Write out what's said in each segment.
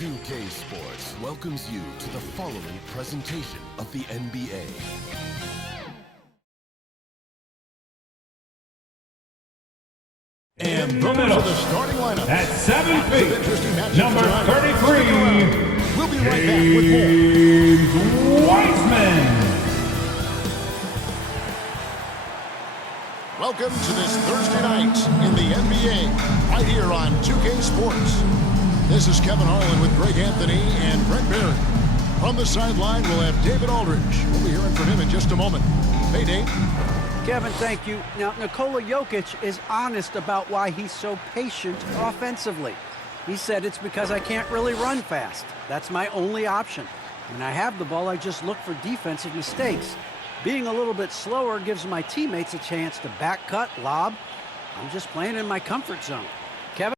2K Sports welcomes you to the following presentation of the NBA. And the middle of the starting lineup at 7 feet, number 33, we'll be right back with more. James Wiseman. Welcome to this Thursday night in the NBA, right here on 2K Sports. This is Kevin Harlan with Greg Anthony and Brent Barry. From the sideline, we'll have David Aldridge. We'll be hearing from him in just a moment. Hey, Dave. Kevin, thank you. Now, Nikola Jokic is honest about why he's so patient offensively. He said it's because I can't really run fast. That's my only option. When I have the ball, I just look for defensive mistakes. Being a little bit slower gives my teammates a chance to back cut, lob. I'm just playing in my comfort zone. Kevin?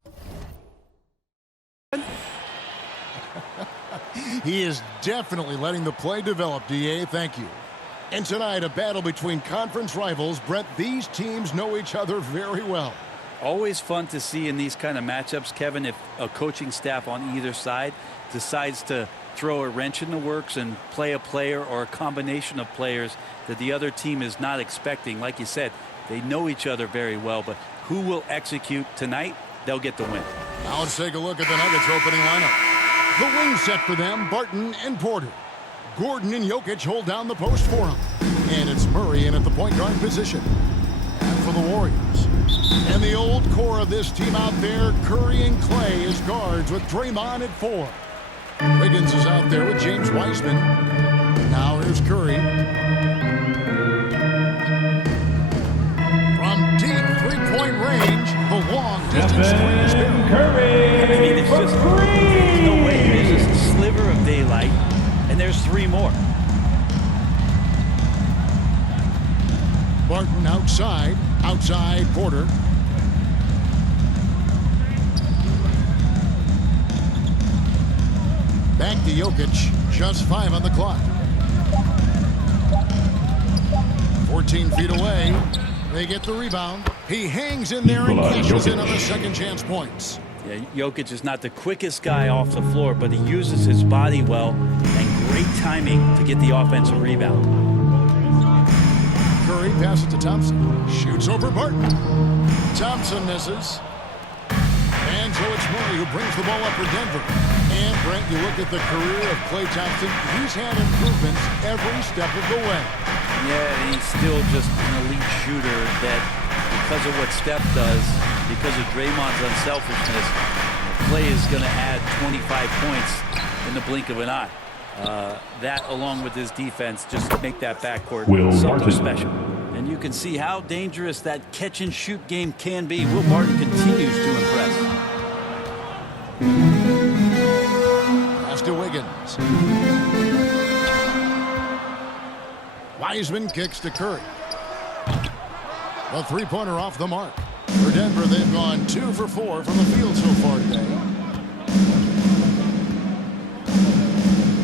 He is definitely letting the play develop, DA. Thank you. And tonight, a battle between conference rivals. Brett, these teams know each other very well. Always fun to see in these kind of matchups, Kevin, if a coaching staff on either side decides to throw a wrench in the works and play a player or a combination of players that the other team is not expecting. Like you said, they know each other very well, but who will execute tonight, they'll get the win. Now let's take a look at the Nuggets opening lineup. The wing set for them, Barton and Porter. Gordon and Jokic hold down the post for him. And it's Murray in at the point guard position. And for the Warriors. And the old core of this team out there, Curry and Clay as guards with Draymond at 4. Wiggins is out there with James Wiseman. Now here's Curry. From deep three-point range, the long-distance three is there. Curry. I mean, it's just there's no way. There's just a sliver of daylight, and there's 3 more. Barton outside Porter. Back to Jokic, just 5 on the clock. 14 feet away, they get the rebound. He hangs in there and cashes in on the second chance points. Yeah, Jokic is not the quickest guy off the floor, but he uses his body well and great timing to get the offensive rebound. Curry passes to Thompson. Shoots over Barton. Thompson misses. And so it's Murray who brings the ball up for Denver. And Brent, you look at the career of Klay Thompson, he's had improvements every step of the way. Yeah, and he's still just an elite shooter that, because of what Steph does, because of Draymond's unselfishness, Klay is going to add 25 points in the blink of an eye. That, along with his defense, just make that backcourt something special. And you can see how dangerous that catch-and-shoot game can be. Will Barton continues to impress. Pass to Wiggins. Wiseman kicks to Curry. A three-pointer off the mark. For Denver, they've gone 2 for 4 from the field so far today.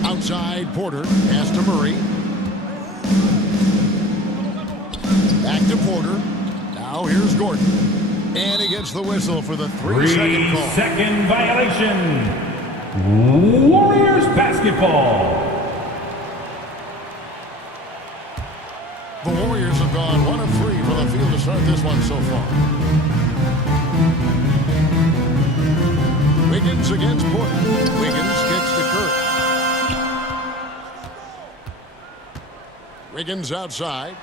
Outside, Porter. Pass to Murray. Back to Porter. Now here's Gordon. And he gets the whistle for the 3-second call. 3-second violation. Warriors basketball. The Warriors have gone 1 of 3 from the field to start this one so far. Wiggins against Porter. Wiggins kicks to Curry. Wiggins outside.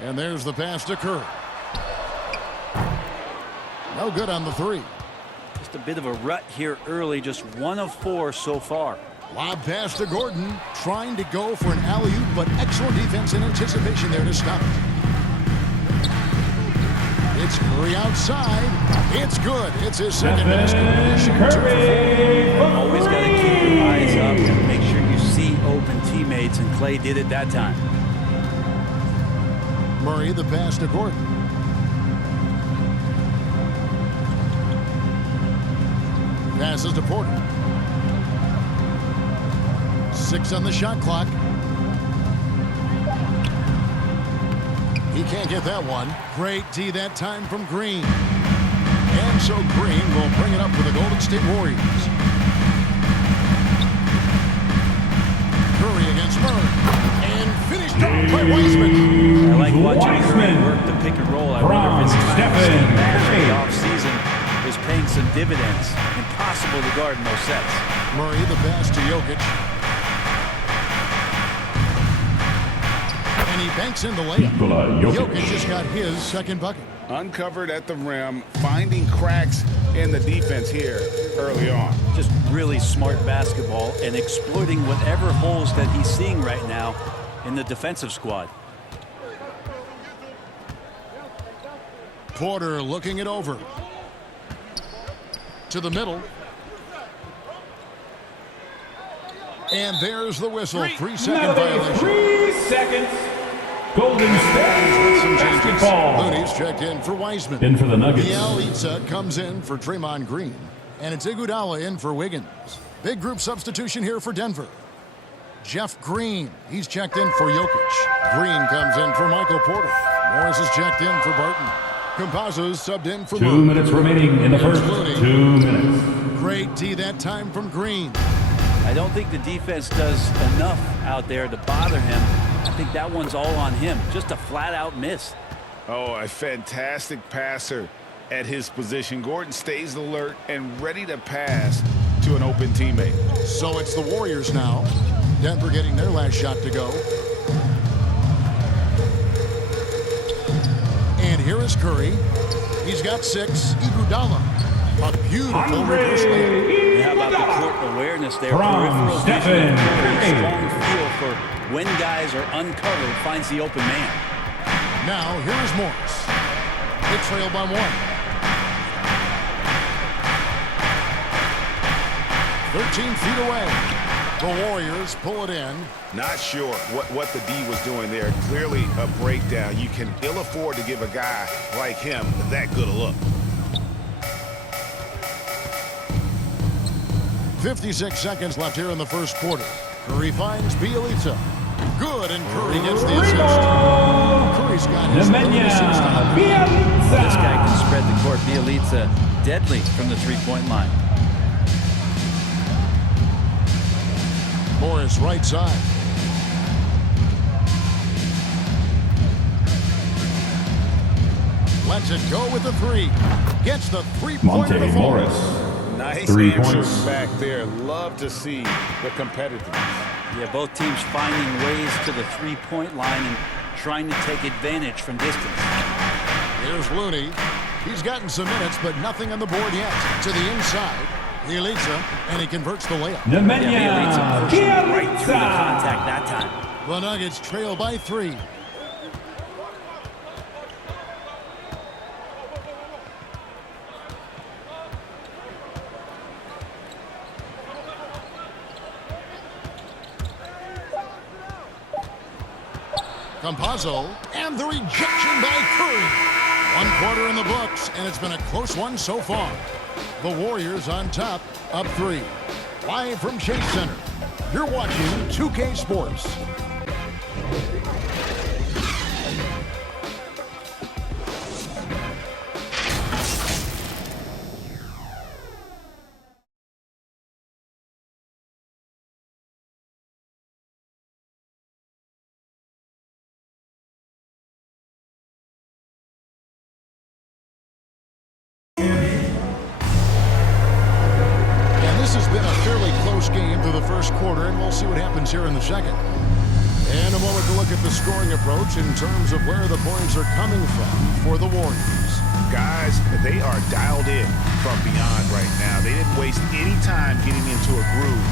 And there's the pass to Curry. No good on the 3. Just a bit of a rut here early, just 1 of 4 so far. Lob pass to Gordon, trying to go for an alley-oop, but excellent defense and anticipation there to stop it. It's Curry outside. It's good. It's his second basket. Stephen Curry from Always got to keep your eyes up and make sure you see open teammates, and Clay did it that time. Murray the pass to Gordon. Passes to Porter. 6 on the shot clock. He can't get that one. Great D that time from Green. And so Green will bring it up for the Golden State Warriors. Curry against Murray. And finished off by Wiseman. I like watching Curry Wiseman work the pick and roll. I from wonder if his time Stephen in the Curry. offseason is paying some dividends. Impossible to guard in those sets. Murray the pass to Jokic. And he banks in the layup. Nikola Jokic Jokic. just got his second bucket. Uncovered at the rim, finding cracks in the defense here early on. Just really smart basketball and exploiting whatever holes that he's seeing right now in the defensive squad. Porter looking it over. To the middle. And there's the whistle. 3-second violation. 3 seconds. Golden State basketball. Looney's checked in for Wiseman. In for the Nuggets. Bielitsa comes in for Draymond Green. And it's Iguodala in for Wiggins. Big group substitution here for Denver. Jeff Green, he's checked in for Jokic. Green comes in for Michael Porter. Morris is checked in for Barton. Campazzo's subbed in for 2 Looney. minutes remaining in the Here's first. Looney. 2 minutes. Great D that time from Green. I don't think the defense does enough out there to bother him. I think that one's all on him. Just a flat-out miss. Oh, a fantastic passer at his position. Gordon stays alert and ready to pass to an open teammate. So it's the Warriors now. Denver getting their last shot to go. And here is Curry. He's got 6. Iguodala. A beautiful reverse layup. And how about the court awareness there? From Peripheral Stephen vision, Curry. a strong feel for when guys are uncovered, finds the open man. Now, here is Morris. They trail by 1. 13 feet away. The Warriors pull it in. Not sure what the D was doing there. Clearly a breakdown. You can ill afford to give a guy like him that good a look. 56 seconds left here in the first quarter. Curry finds Bielitsa. Good, and Curry gets the assist. Curry's got his third Nemanja assist on the Bjelica. This guy can spread the court. Bielitsa deadly from the three-point line. Morris right side. Lets it go with the 3. Gets the three-pointer to Monte fall. Morris. Nice 3 answer points. back there. Love to see the competitiveness. Yeah, both teams finding ways to the three-point line and trying to take advantage from distance. Here's Looney. He's gotten some minutes, but nothing on the board yet. To the inside. Bielitsa, and he converts the layup. Nemanja Bielitsa pushing right through the Bjelica. contact that time. The Nuggets trail by 3. Campazzo, and the rejection by Curry. 1 quarter in the books, and it's been a close one so far. The Warriors on top, up 3. Live from Chase Center, you're watching 2K Sports. This has been a fairly close game through the first quarter, and we'll see what happens here in the second. And a moment to look at the scoring approach in terms of where the points are coming from for the Warriors. Guys, they are dialed in from beyond right now. They didn't waste any time getting into a groove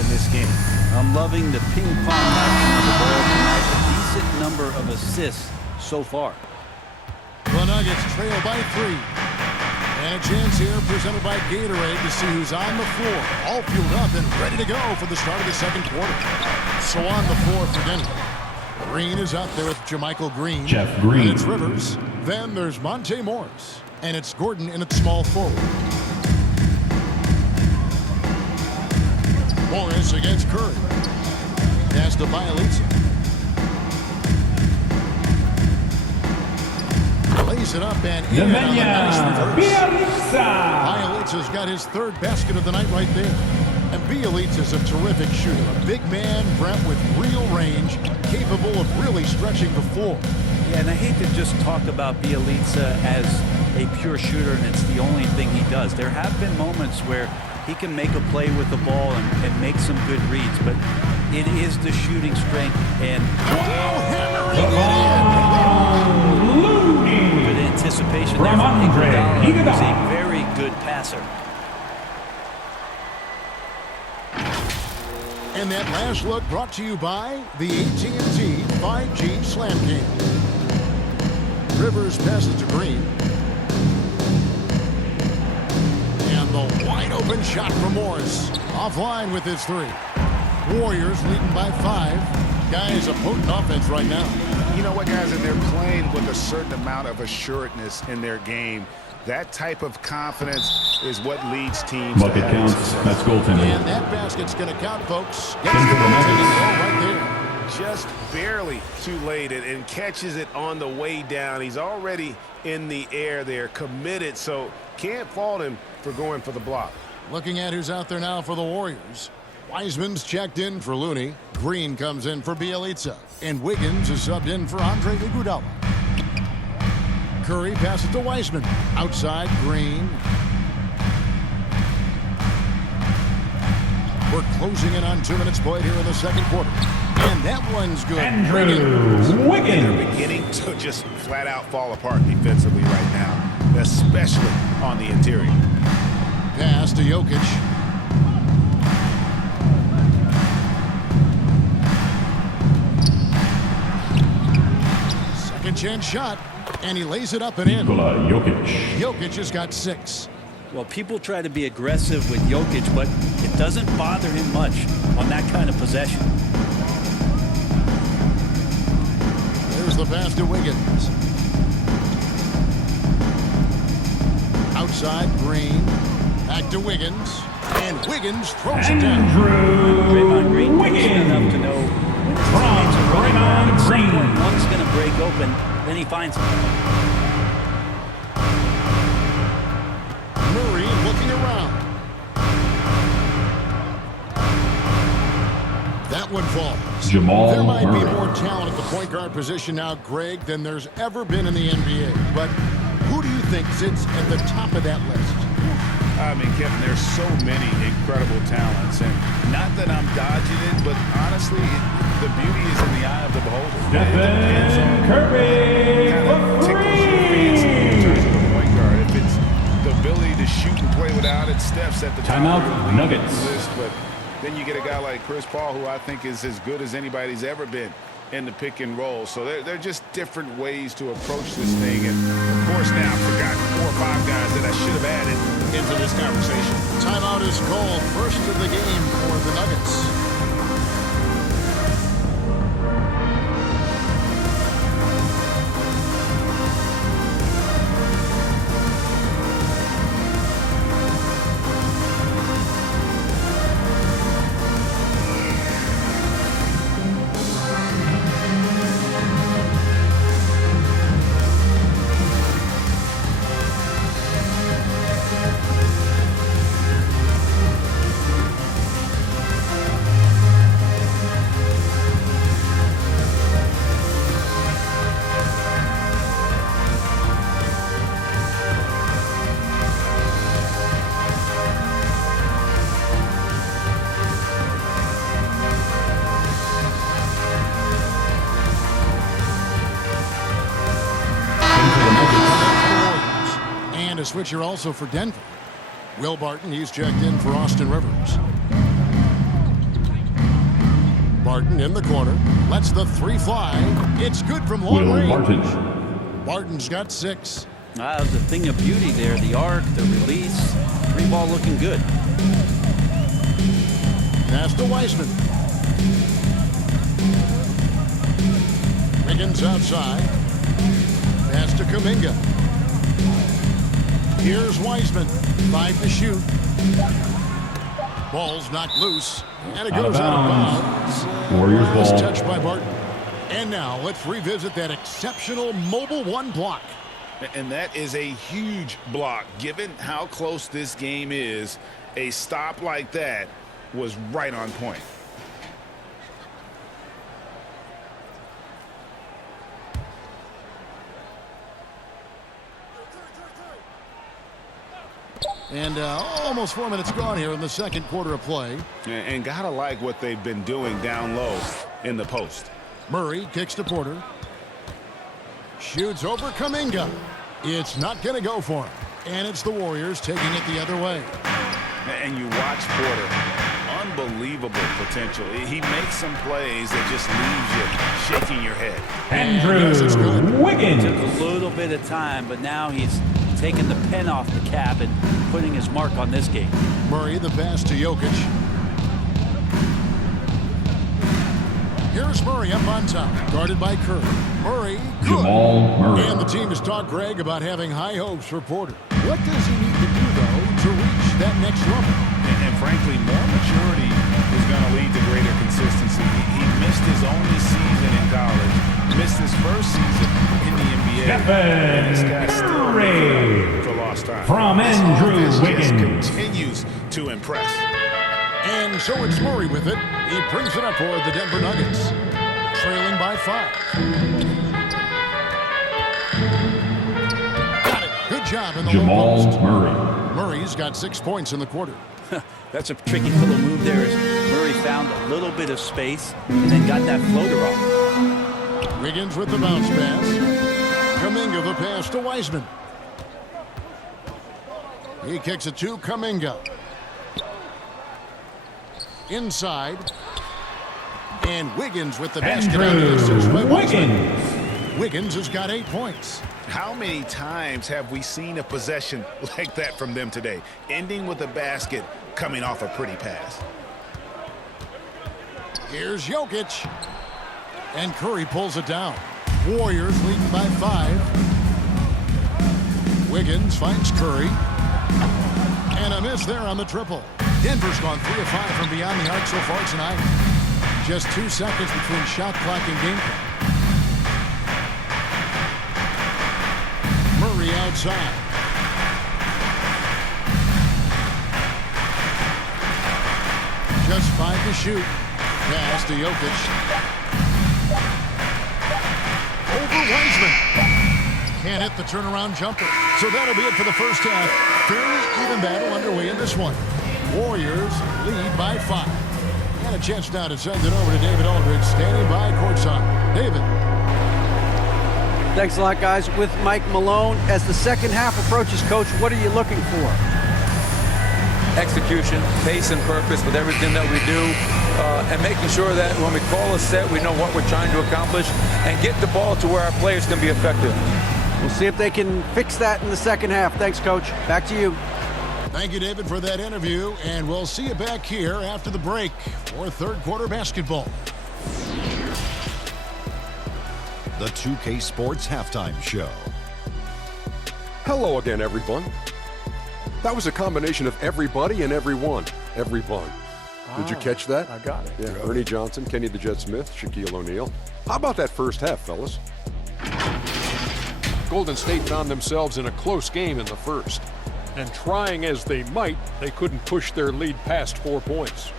in this game. I'm loving the ping pong action of the ball tonight. A decent number of assists so far. The Nuggets trail by 3. And a chance here presented by Gatorade to see who's on the floor. All fueled up and ready to go for the start of the second quarter. So on the floor for Denver. Green is out there with JaMychal Green. Jeff Green. And it's Rivers. Then there's Monte Morris. And it's Gordon in at small forward. Morris against Curry. Pass to Bielitsa. Lays it up and in on the nice reverse. Bielitsa's got his third basket of the night right there. And Bielitsa's a terrific shooter. A big man, Brent, with real range, capable of really stretching the floor. Yeah, and I hate to just talk about Bielitsa as a pure shooter and it's the only thing he does. There have been moments where he can make a play with the ball and make some good reads, but it is the shooting strength and good anticipation there from Iguodala, who's a very good passer. And that last look brought to you by the AT&T 5G Slam Cam. Rivers passes to Green. And the wide open shot from Morris. Offline with his 3. Warriors leading by 5. Guys, a potent offense right now. You know what, guys, and they're playing with a certain amount of assuredness in their game. That type of confidence is what leads teams. Bucket counts. That's goaltending. And that basket's going to count, folks. Gets the goaltending right there. Just barely too late and catches it on the way down. He's already in the air there, committed, so can't fault him for going for the block. Looking at who's out there now for the Warriors. Wiseman's checked in for Looney. Green comes in for Bielitsa. And Wiggins is subbed in for Andre Iguodala. Curry passes to Wiseman. Outside, Green. We're closing in on 2 minutes played here in the second quarter. And that one's good. Andrew Wiggins. They're beginning to just flat out fall apart defensively right now, especially on the interior. Pass to Jokic. Second chance shot. And he lays it up and in. Nikola Jokic. Jokic has got 6. Well, people try to be aggressive with Jokic, but it doesn't bother him much on that kind of possession. There's the pass to Wiggins. Outside, Green. Back to Wiggins. And Wiggins throws it down. Draymond Green patient enough to know when his teammates are running around. At some point, one's going to break open. Then he finds him. Murray looking around. That one falls. Jamal There might be Murray. more talent at the point guard position now, Greg, than there's ever been in the NBA. But who do you think sits at the top of that list? I mean, Kevin, there's so many incredible talents, and not that I'm dodging it, but honestly, the beauty is in the eye of the beholder. Stephen Curry. Kind of tickles your fancy in terms of the point guard. If it's the ability to shoot and play without it, Steph's at the top Timeout, of the Nuggets. list, but then you get a guy like Chris Paul, who I think is as good as anybody's ever been in the pick and roll. So they're just different ways to approach this thing. And, of course, now I've forgotten 4 or 5 guys that I should have added into this conversation. Timeout is called. First of the game for the Nuggets. And a switcher also for Denver. Will Barton, he's checked in for Austin Rivers. Barton in the corner. Lets the 3 fly. It's good from long Will range. Barton. Barton's got 6. The thing of beauty there, the arc, the release, free ball looking good. Pass to Wiseman. Wiggins outside. Pass to Kuminga. Here's Wiseman. 5 to shoot. Ball's knocked loose. And it Out of goes out of bounds. bounds. Warriors It's ball. touched by Barton. And now let's revisit that exceptional Mobile One block. And that is a huge block. Given how close this game is, a stop like that was right on point. And almost 4 minutes gone here in the second quarter of play. And gotta like what they've been doing down low in the post. Murray kicks to Porter. Shoots over Kuminga. It's not going to go for him. And it's the Warriors taking it the other way. And you watch Porter. Unbelievable potential. He makes some plays that just leaves you shaking your head. Andrew Wiggins. Took a little bit of time, but now he's taking the pen off the cap and putting his mark on this game. Murray, the pass to Jokic. Here's Murray up on top, guarded by Curry. Murray, good. Jamal Murray. And the team has talked Greg about having high hopes for Porter. What does he need to do, though, to reach that next level? And frankly, more maturity is going to lead to greater consistency. He missed his only season in college, missed his first season in the NBA. And this guy still Curry. for lost time. From This Andrew offense just Wiggins. continues to impress. And so it's Murray with it. He brings it up for the Denver Nuggets, trailing by 5. Got it. Good job in the low Jamal post. Murray. Murray's got 6 points in the quarter. That's a tricky little move there as Murray found a little bit of space and then got that floater off. Wiggins with the bounce pass. Kuminga the pass to Wiseman. He kicks it to Kuminga. Inside. And Wiggins with the basket. on the assist by Andrew Wiseman. Wiggins. Wiggins has got 8 points. How many times have we seen a possession like that from them today? Ending with a basket, coming off a pretty pass. Here's Jokic. And Curry pulls it down. Warriors leading by 5. Wiggins finds Curry. And a miss there on the triple. Denver's gone 3 of 5 from beyond the arc so far tonight. Just 2 seconds between shot clock and game clock. Murray outside. Just 5 to shoot. Pass to Jokic. Over Wiseman. Can't hit the turnaround jumper. So that'll be it for the first half. Fairly even battle underway in this one. Warriors lead by 5. And a chance now to send it over to David Aldridge, standing by courtside. David. Thanks a lot, guys. With Mike Malone, as the second half approaches, Coach, what are you looking for? Execution, pace and purpose with everything that we do, and making sure that when we call a set, we know what we're trying to accomplish and get the ball to where our players can be effective. We'll see if they can fix that in the second half. Thanks, Coach. Back to you. Thank you, David, for that interview, and we'll see you back here after the break for third quarter basketball. The 2K Sports Halftime Show. Hello again, everyone. That was a combination of everybody and everyone. Everyone. Did you catch that? I got it. Yeah, Ernie Johnson, Kenny the Jet Smith, Shaquille O'Neal. How about that first half, fellas? Golden State found themselves in a close game in the first. And trying as they might, they couldn't push their lead past 4 points.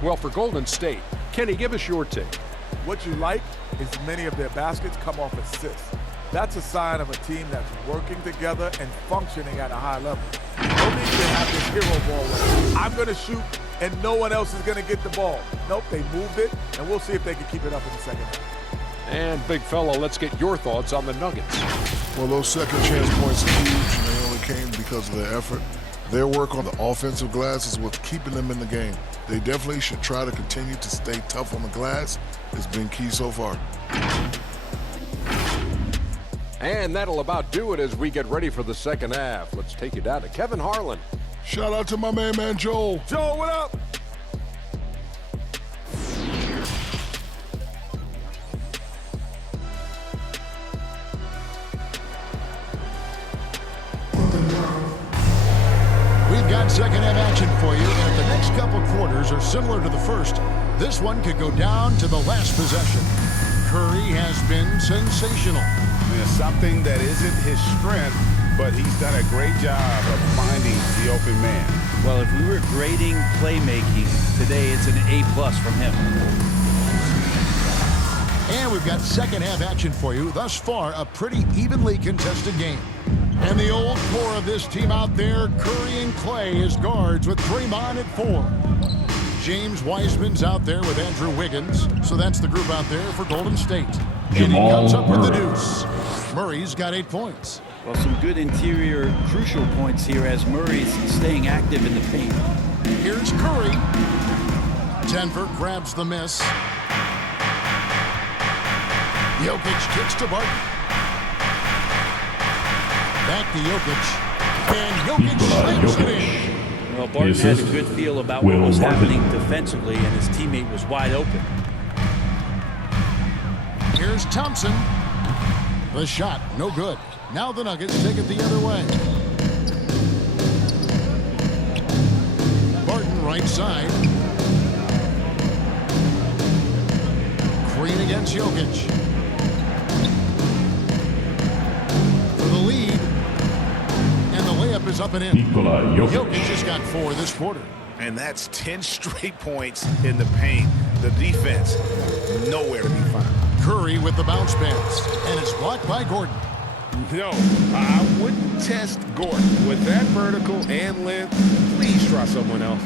Well, for Golden State, Kenny, give us your take. What you like is many of their baskets come off assists. That's a sign of a team that's working together and functioning at a high level. No need to have this hero ball where I'm going to shoot and no one else is going to get the ball. Nope, they moved it, and we'll see if they can keep it up in the second half. And big fella, let's get your thoughts on the Nuggets. Well, those second chance points are huge, and they only came because of their effort. Their work on the offensive glass is what's keeping them in the game. They definitely should try to continue to stay tough on the glass. It's been key so far. And that'll about do it as we get ready for the second half. Let's take you down to Kevin Harlan. Shout out to my man Joel. Joel, what up? We've got second half action for you, and if the next couple quarters are similar to the first, this one could go down to the last possession. Curry has been sensational. It's something that isn't his strength, but he's done a great job of finding the open man. Well, if we were grading playmaking today, it's an A+ from him. And we've got second half action for you. Thus far, a pretty evenly contested game. And the old core of this team out there, Curry and Clay as guards with Draymond at 4. James Wiseman's out there with Andrew Wiggins. So that's the group out there for Golden State. And he comes up with the deuce. Murray's got 8 points. Well, some good interior crucial points here as Murray's staying active in the paint. Here's Curry. Denver grabs the miss. Jokic kicks to Barton. Back to Jokic. And Jokic slams it in. Well, Barton had a good feel about what was happening defensively, and his teammate was wide open. Here's Thompson. The shot, no good. Now the Nuggets take it the other way. Barton right side. Green against Jokic. For the lead. And the layup is up and in. Jokic just got 4 this quarter. And that's 10 straight points in the paint. The defense, nowhere to be found. Curry with the bounce pass. And it's blocked by Gordon. No, I wouldn't test Gordon. With that vertical and length, please try someone else.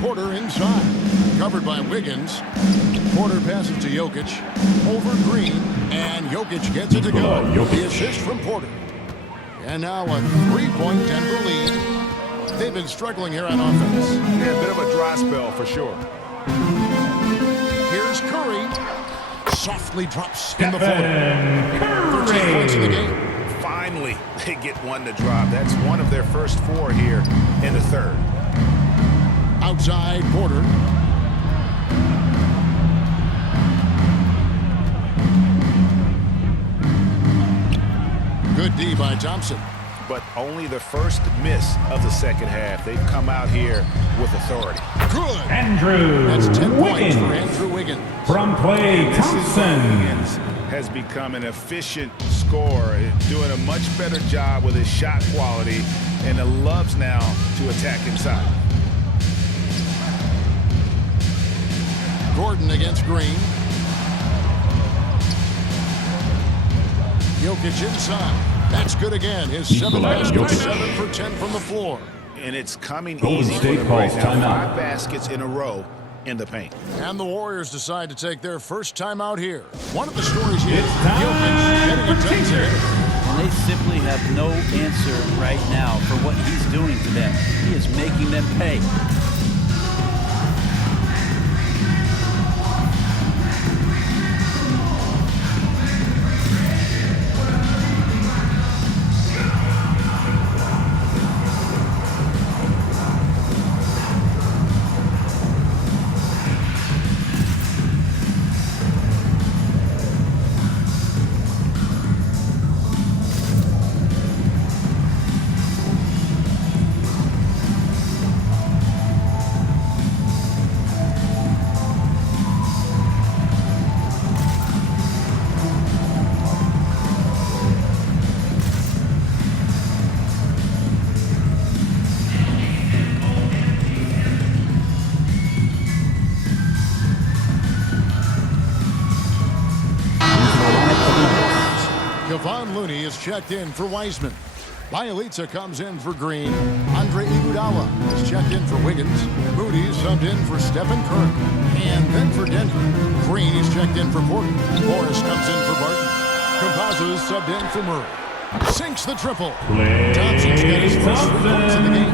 Porter inside. Covered by Wiggins. Porter passes to Jokic. Over Green. And Jokic gets it to go. The assist from Porter. And now a 3-point Denver lead. They've been struggling here on offense. Yeah, a bit of a dry spell for sure. Here's Curry. Softly drops in the floor. 13 points in the game. Finally, they get one to drop. That's one of their first 4 here in the third. Outside Porter. Good D by Thompson. But only the first miss of the second half. They've come out here with authority. Good. Andrew That's 10 points for Wiggins Andrew Wiggins. from Klay Thompson. Wiggins has become an efficient scorer, doing a much better job with his shot quality, and loves now to attack inside. Gordon against Green. Jokic inside. That's good again. His 7th basket, 7 for 10 from the floor. And it's coming Golden easy State for them right calls now. timeout. 5 baskets in a row in the paint. And the Warriors decide to take their first time out here. One of the stories here, It's time Jokic getting for it done today. And they simply have no answer right now for what he's doing to them. He is making them pay. Kevon Looney is checked in for Wiseman. Bielitsa comes in for Green. Andre Iguodala is checked in for Wiggins. Moody subbed in for Stephen Curry. And then for Denver, Green is checked in for Porter. Morris comes in for Barton. Campazzo is subbed in for Murray. Sinks the triple. Thompson's got his first 3 points in the game.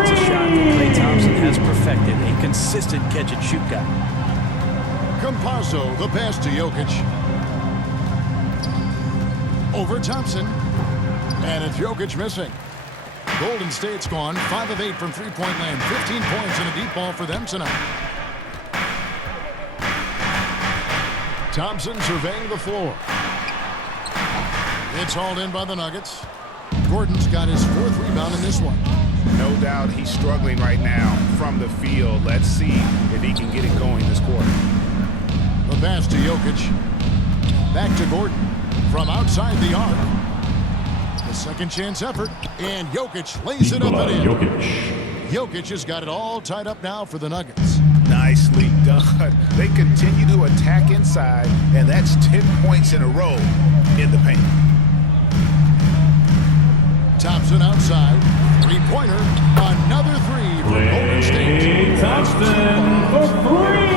It's a shot that Klay Thompson has perfected. A consistent catch-and-shoot guy. Campazzo, the pass to Jokic. Over Thompson. And it's Jokic missing. Golden State's gone 5 of 8 from three-point land. 15 points and a deep ball for them tonight. Thompson surveying the floor. It's hauled in by the Nuggets. Gordon's got his 4th rebound in this one. No doubt he's struggling right now from the field. Let's see if he can get it going this quarter. The pass to Jokic. Back to Gordon. From outside the arc. The second chance effort. And Jokic lays it up and in. Jokic has got it all tied up now for the Nuggets. Nicely done. They continue to attack inside, and that's 10 points in a row in the paint. Thompson outside. Three-pointer. Another three for Golden State. Thompson for 3.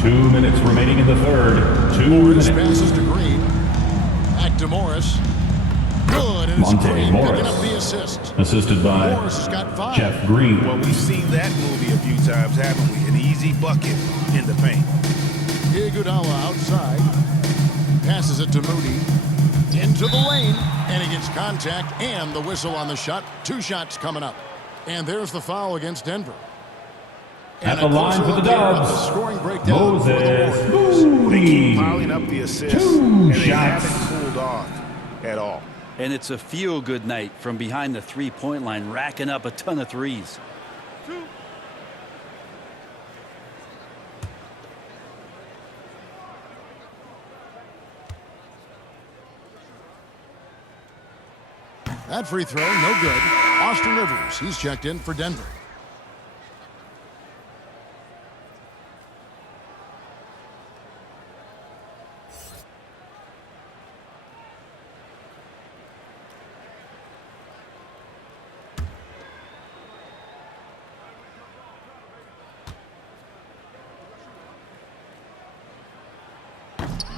2 minutes remaining in the third. 2 Morris minutes. passes to Green. Back to Morris. Good, and it's Monte Green Morris. picking up the assist. Assisted by Morris has got 5. Jeff Green. Well, we've seen that movie a few times, haven't we? An easy bucket in the paint. Iguodala outside. Passes it to Moody. Into the lane, and he gets contact and the whistle on the shot. 2 shots coming up. And there's the foul against Denver. At the line for the Dubs, scoring breakdown for the Moses Warriors. They keep Moody. piling up the assists, 2 and they shots. haven't cooled off at all. And it's a feel-good night from behind the three-point line, racking up a ton of threes. That free throw, no good. Austin Rivers, he's checked in for Denver.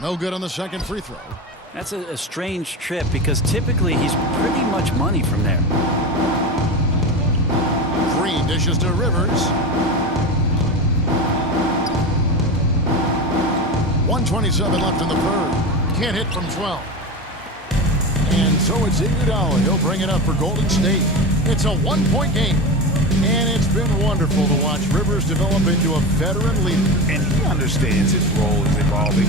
No good on the second free throw. That's a strange trip because typically he's pretty much money from there. Green dishes to Rivers. 1:27 left in the third. Can't hit from 12. And so it's Iguodala. He'll bring it up for Golden State. It's a 1-point game. And it's been wonderful to watch Rivers develop into a veteran leader. And he understands his role is evolving.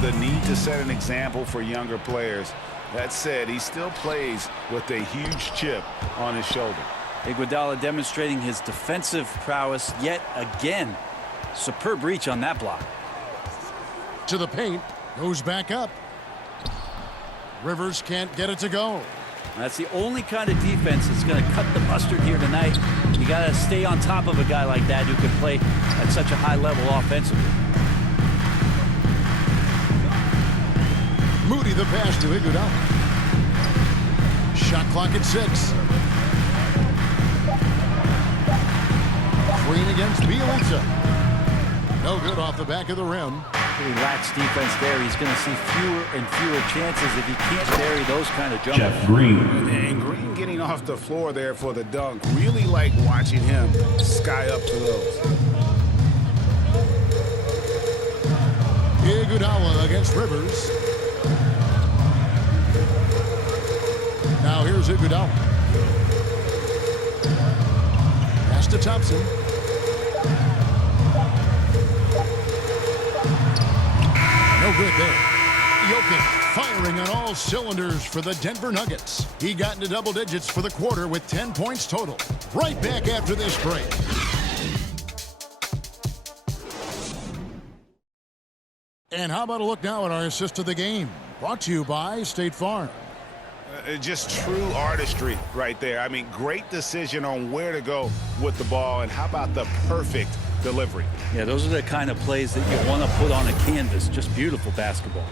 The need to set an example for younger players. That said, he still plays with a huge chip on his shoulder. Iguodala demonstrating his defensive prowess yet again. Superb reach on that block. To the paint. Goes back up. Rivers can't get it to go. That's the only kind of defense that's going to cut the mustard here tonight. You got to stay on top of a guy like that who can play at such a high level offensively. Moody the pass to Iguodala. Shot clock at 6. Green against Bielitsa. No good off the back of the rim. He lacks defense there. He's going to see fewer and fewer chances if he can't bury those kind of jumpers. Jeff Green. And Green getting off the floor there for the dunk. Really like watching him sky up to those. Iguodala against Rivers. Now here's Iguodala. Pass to Thompson. No good there. Jokic firing on all cylinders for the Denver Nuggets. He got into double digits for the quarter with 10 points total. Right back after this break. And how about a look now at our assist of the game? Brought to you by State Farm. Just true artistry right there. I mean, great decision on where to go with the ball, and how about the perfect delivery? Yeah, those are the kind of plays that you want to put on a canvas. Just beautiful basketball.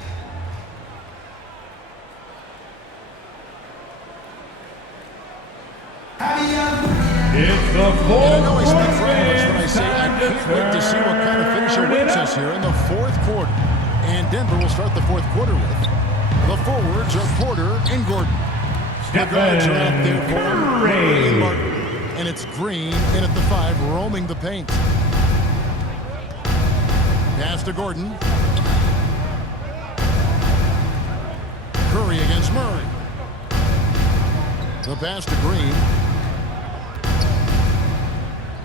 It's the I fourth know I speak for all of us quarter. when I say I can't wait to see what kind of finish awaits us here in the fourth quarter. And Denver will start the fourth quarter with the forwards are Porter and Gordon. The guards are out there for Murray and Martin. And it's Green in at the 5, roaming the paint. Pass to Gordon. Curry against Murray. The pass to Green.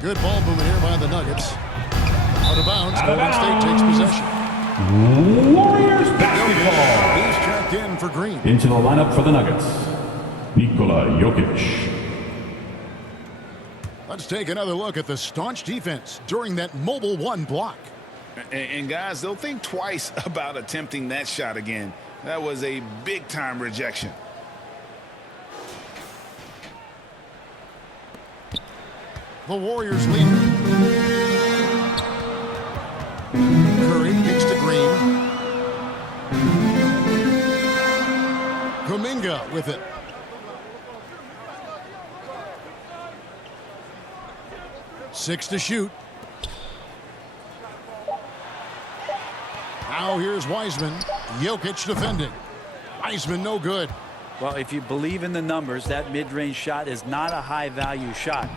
Good ball movement here by the Nuggets. Out of bounds. Golden State takes possession. Warriors basketball. He's checked in for Green. Into the lineup for the Nuggets, Nikola Jokic. Let's take another look at the staunch defense during that mobile one block. And guys, they'll think twice about attempting that shot again. That was a big-time rejection. The Warriors lead. Curry kicks to Green. Kuminga with it. Six to shoot. Now here's Wiseman. Jokic defending. Wiseman no good. Well, if you believe in the numbers, that mid-range shot is not a high-value shot,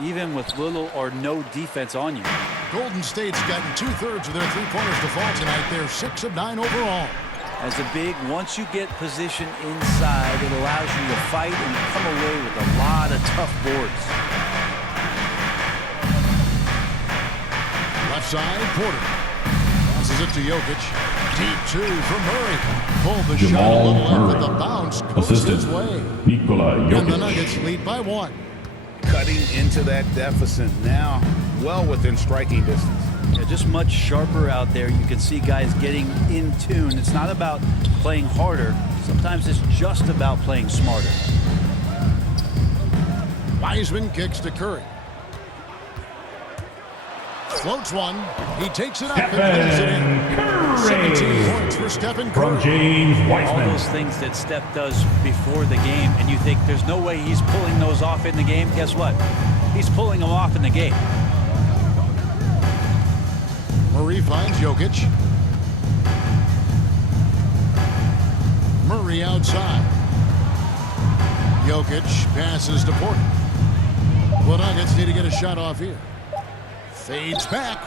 even with little or no defense on you. Golden State's gotten 2/3 of their three-pointers to fall tonight. They're 6 of 9 overall. As a big, once you get position inside, it allows you to fight and come away with a lot of tough boards. Left side, Porter. Passes it to Jokic. Deep two from Murray. Pulled the shot a little left, but the bounce goes his way. Nikola Jokic. And the Nuggets lead by 1. Cutting into that deficit now, well within striking distance. Yeah, just much sharper out there. You can see guys getting in tune. It's not about playing harder. Sometimes it's just about playing smarter. Wiseman kicks to Curry. Floats one. He takes it up and lays it in. 17 points for Stephen Curry. From James Wiseman. All those things that Steph does before the game, and you think there's no way he's pulling those off in the game. Guess what? He's pulling them off in the game. Murray finds Jokic. Murray outside. Jokic passes to Porter. The Nuggets need to get a shot off here. Fades back.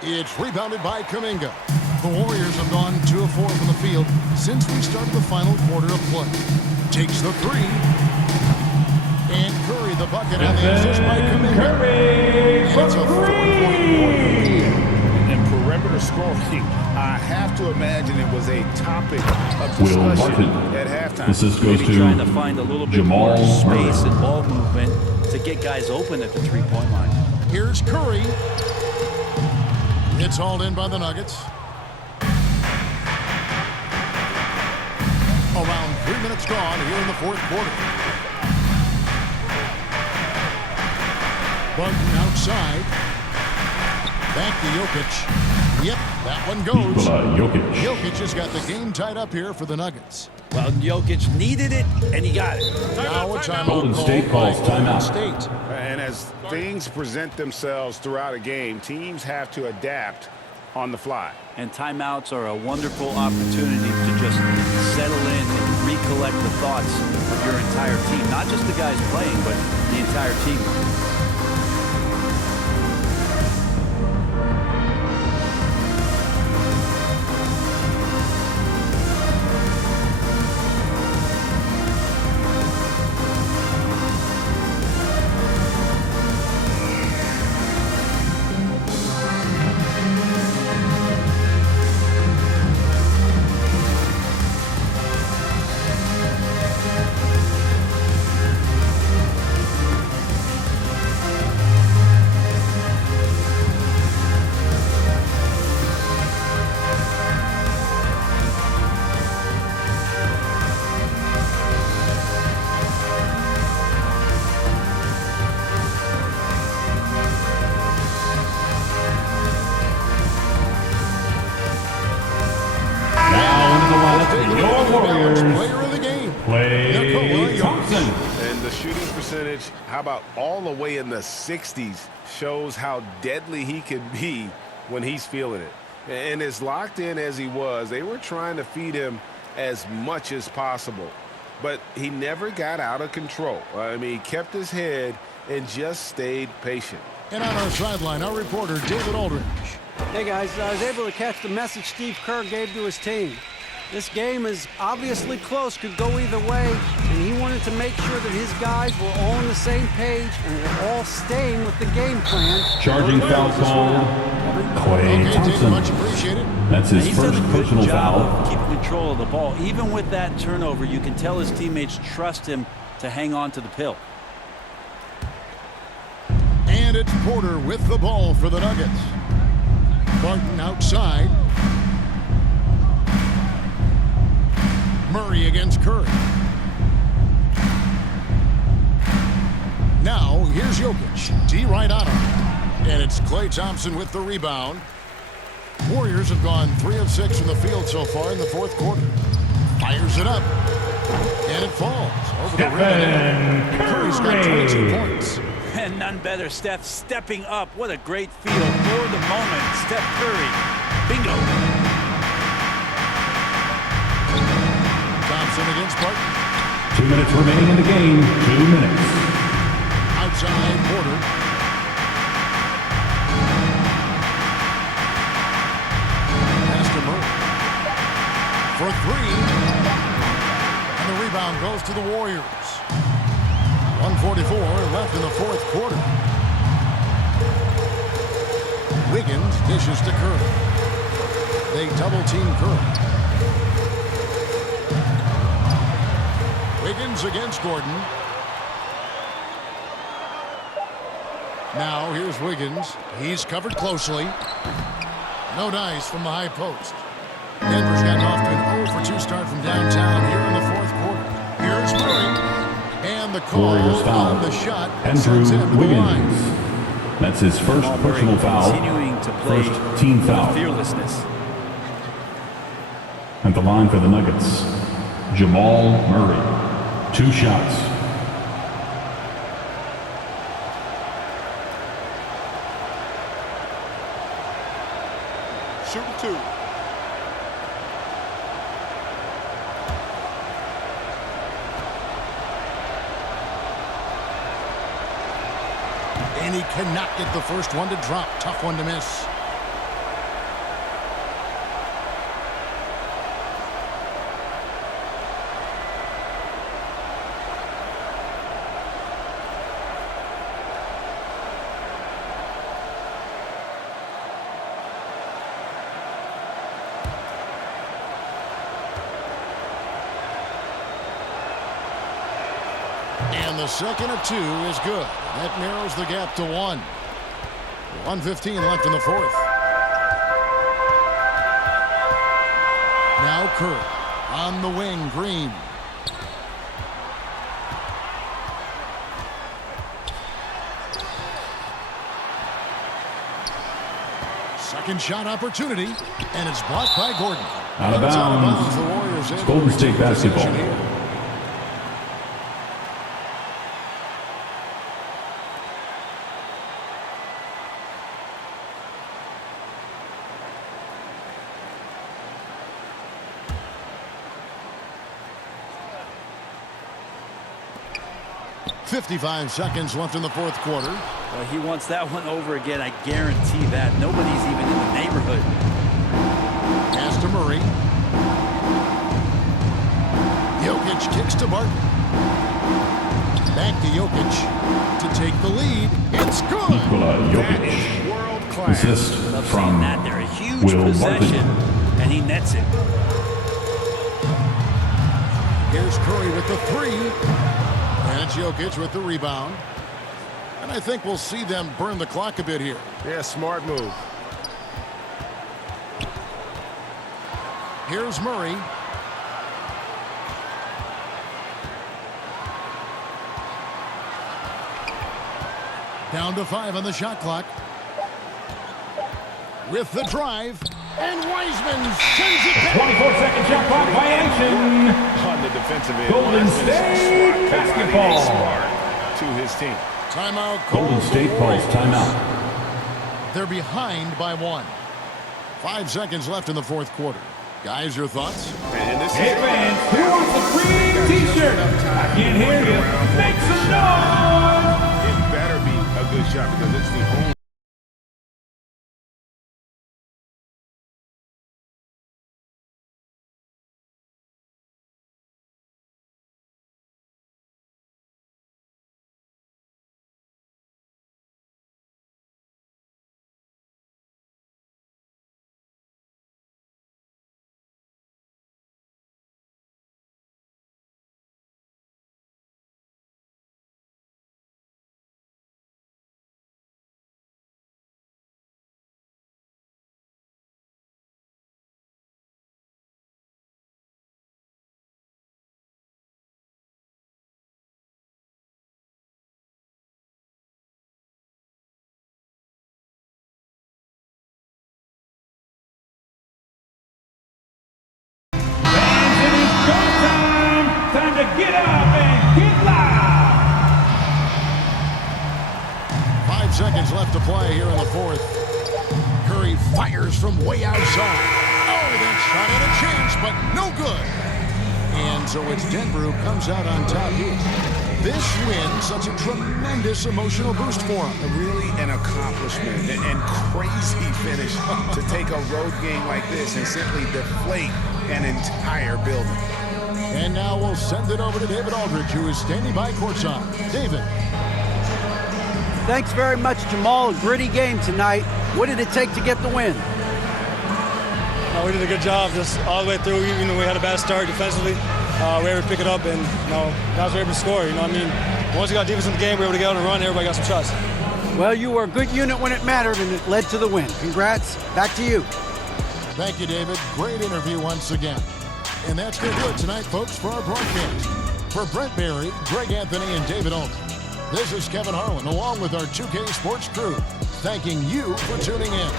It's rebounded by Kuminga. The Warriors have gone 2 of 4 from the field since we started the final quarter of play. Takes the three. And Curry the bucket on the assist by Kuminga. And it's a 4-point quarter. And perimeter scoring, I have to imagine it was a topic of discussion at halftime. Assist goes Maybe to trying to find a little bit Jamal more space Murray. and ball movement to get guys open at the three-point line. Here's Curry. It's hauled in by the Nuggets. Around 3 minutes gone here in the fourth quarter. Barton outside. Back to Jokic. Yep, that one goes. Nikola Jokic. Jokic has got the game tied up here for the Nuggets. Well, Jokic needed it, and he got it. Now a timeout Golden State calls timeout. State. And as things present themselves throughout a game, teams have to adapt on the fly. And timeouts are a wonderful opportunity to just settle in and recollect the thoughts of your entire team. Not just the guys playing, but the entire team. Player of the game. Klay Thompson. And the shooting percentage, how about all the way in the 60s, shows how deadly he can be when he's feeling it. And as locked in as he was, they were trying to feed him as much as possible. But he never got out of control. I mean, he kept his head and just stayed patient. And on our sideline, our reporter, David Aldridge. Hey guys, I was able to catch the message Steve Kerr gave to his team. This game is obviously close, could go either way, and he wanted to make sure that his guys were all on the same page and were all staying with the game plan. Charging foul call, Klay Thompson. Much appreciated. That's his He's first done a good personal job foul. of keeping control of the ball. Even with that turnover, you can tell his teammates trust him to hang on to the pill. And it's Porter with the ball for the Nuggets. Barton outside. Murray against Curry. Now, here's Jokic. D right on him. And it's Klay Thompson with the rebound. Warriors have gone 3 of 6 from the field so far in the fourth quarter. Fires it up. And it falls over the rim. And Curry's got 22 points. And none better, Steph stepping up. What a great feel for the moment. Steph Curry. Bingo. Thompson against Barton. 2 minutes remaining in the game. 2 minutes. Outside Porter. Pass to Murray. For 3. And the rebound goes to the Warriors. 1:44 left in the fourth quarter. Wiggins dishes to Curry. They double-team Curry. Wiggins against Gordon. Now here's Wiggins. He's covered closely. No dice from the high post. Denver's gotten off to an 0-for-2 start from downtown here in the fourth quarter. Here's Murray. And the call on the shot Andrew sends him to the line. Wiggins. That's his first personal foul. Continuing to play First team foul. with fearlessness. At the line for the Nuggets, Jamal Murray. 2 shots. Shooting 2. And he cannot get the first one to drop. Tough one to miss. And the second of 2 is good. That narrows the gap to 1. 1:15 left in the fourth. Now Curry on the wing. Green. Second shot opportunity, and it's blocked by Gordon. Out of bounds. The Warriors able Golden to State retain basketball. possession here. .55 seconds left in the fourth quarter. Well, he wants that one over again. I guarantee that. Nobody's even in the neighborhood. Pass to Murray. Jokic kicks to Barton. Back to Jokic to take the lead. It's good. Nikola Jokic. World class. Assist Love from seeing that. They're a huge Will possession, Barton. and he nets it. Here's Curry with the 3. And it's Jokic with the rebound. And I think we'll see them burn the clock a bit here. Yeah, smart move. Here's Murray. Down to 5 on the shot clock. With the drive. And Wiseman sends it back. 24-second shot clock violation. On the defensive end. Golden Wiseman State smart, basketball. smart to his team. Timeout. Golden State calls timeout. They're behind by 1. 5 seconds left in the fourth quarter. Guys, your thoughts? And this Hey is fans, who wants a green t-shirt? I can't hear you. Make some noise! it better be a good shot because it's the only. Time to get up and get loud. 5 seconds left to play here in the fourth. Curry fires from way outside. Oh, that shot had a chance, but no good. And so it's Denver who comes out on top here. This win, such a tremendous emotional boost for him. Really an accomplishment and crazy finish to take a road game like this and simply deflate an entire building. And now we'll send it over to David Aldridge, who is standing by courtside. David. Thanks very much, Jamal. A gritty game tonight. What did it take to get the win? We did a good job just all the way through. Even though we had a bad start defensively, we were able to pick it up, and guys were able to score. Once we got defense in the game, we were able to get on a run. Everybody got some shots. Well, you were a good unit when it mattered, and it led to the win. Congrats. Back to you. Thank you, David. Great interview once again. And that's going to do it tonight, folks, for our broadcast. For Brent Barry, Greg Anthony, and David Aldridge, this is Kevin Harlan, along with our 2K Sports crew, thanking you for tuning in.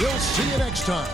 We'll see you next time